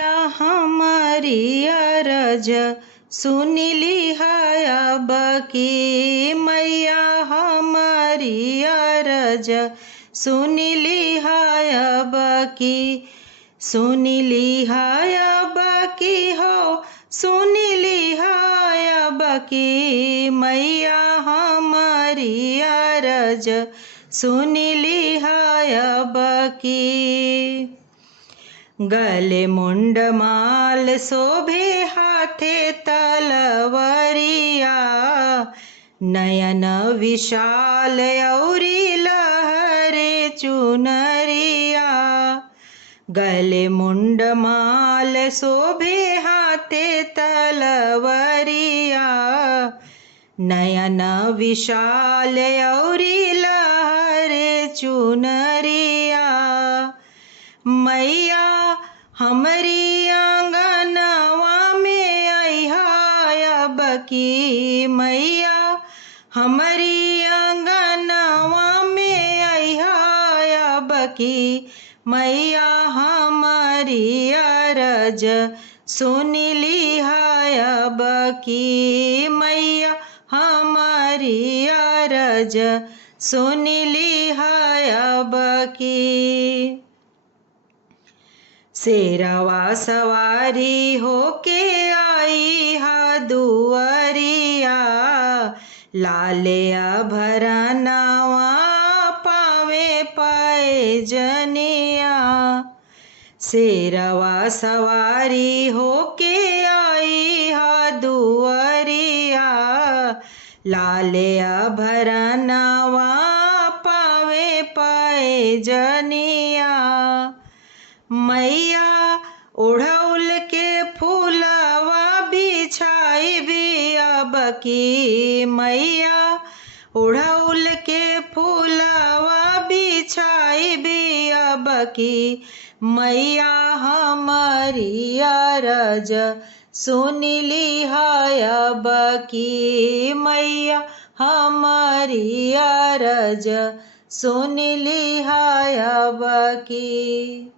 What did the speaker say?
या हमारी अरज सुन ली है अब की मैया, हमारी अरज सुन ली है अब की, सुन ली है अब की हो, सुन ली है अब की मैया, हमारी अरज सुन ली है अब की। गले मुंड माल शोभे हाथे तलवरिया, नयन विशाल औरी लहरे चुनरिया। गले मुंड माल शोभे हाथे तलवरिया, नयन विशाल औरी लहरे चुनरिया। मैया हमरी आंगनवा में अइहा अब की मैया, हमरी आंगनवा में अइहा अब की मैया, हमारी अरज सुन ली है अब की मैया, हमारी अरज सुन ली है अब की। शेरवा सवारी होके आई हा दुअरिया, लाले आभरनवा पावे पैजनिया। शेरवा सवारी होके आई हा दुअरिया, लाले आभरनवा पावे पैजनिया। मैया ओढ़ौल के फूलवा बिछाई भी अब की मैया, ओढ़ौल के फूलवा बिछाई भी अब की मैया, हमारी अरज सुन ली है अब की मैया, हमारी अरज सुन ली है अब की।